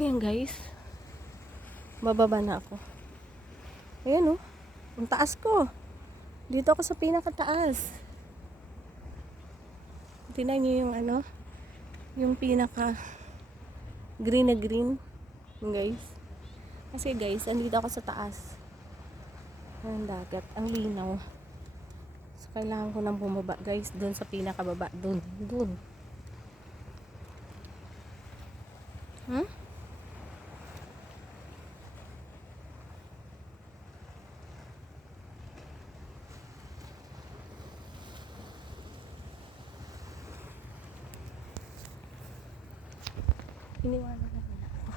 Ayan guys, bababa na ako. Ayan oh, ang taas ko. Dito ako sa pinakataas. Tingnan nyo yung ano, yung pinaka green na green. Guys. Kasi guys, andito ako sa taas. Ang dagat, ang linaw. So, kailangan ko nang bumaba guys, dun sa pinakababa. Dun. Hmm? Iniwanan na nila ako.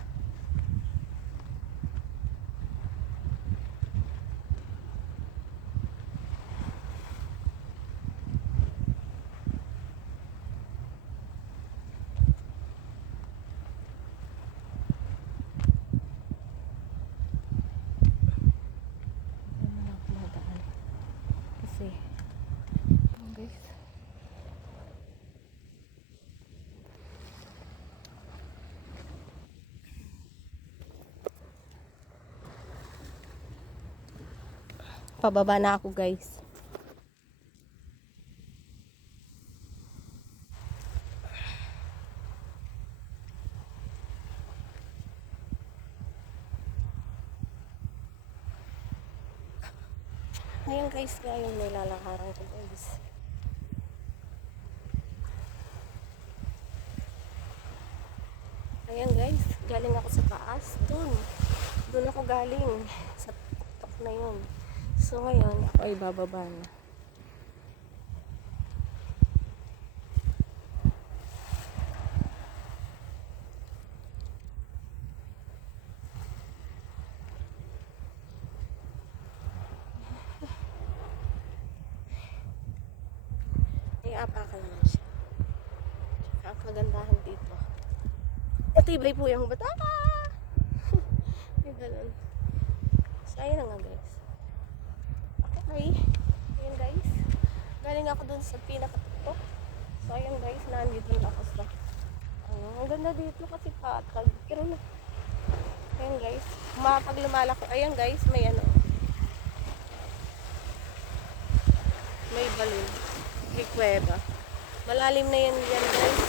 Ano na ako madaan. Kasi, guys, pababa na ako guys. Ngayon guys, ngayon may lalakaran ko guys. Ayan guys, galing ako sa taas. Doon ako galing. Sa tuktok na yun. So ngayon, ako ay bababa na. Ay, apakan naman siya. Tsaka ang kagandahan dito. Matibay po yung bata. Yung ganun. So, ayun na nga guys. Okay. Ayun guys. Galing ako dun sa pinakatuktok. So, ayun guys. Nandito na ako sa... ang ganda dito kasi patag. Pero na... Ayun guys. Pag lumalaki. Ayun guys. May ano. May balon. May kuweba. Malalim na yan guys.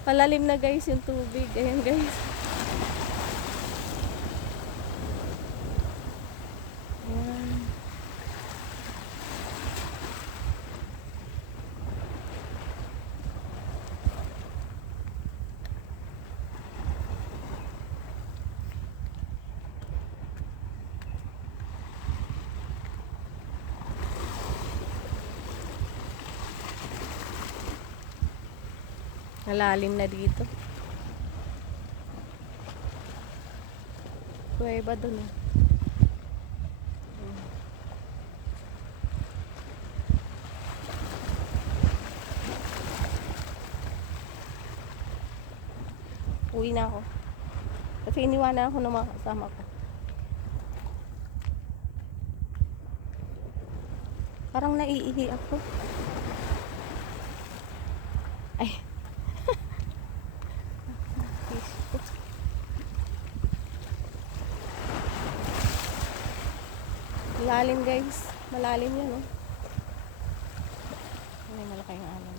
Palalim na guys yung tubig. Ayan guys. Ayan. Malalim na dito. Kuweba dun eh. Uwi na ako. Kasi iniwanan ako ng mga kasama ko. Parang naiihi ako. Ay. Malalim guys. Malalim yan oh. May malaki yung alon.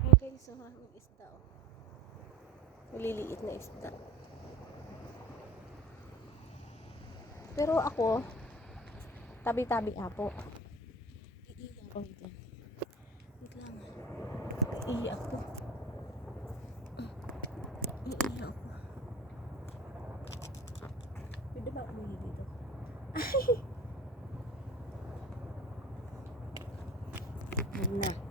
Hey guys, so may isda oh. Maliliit na isda. Pero ako, tabi-tabi apo. Iiyak ako dyan. Wait lang ha. Iiyak ako. Iiyak ako. Pwede ba umuwi dito? Ay! Na.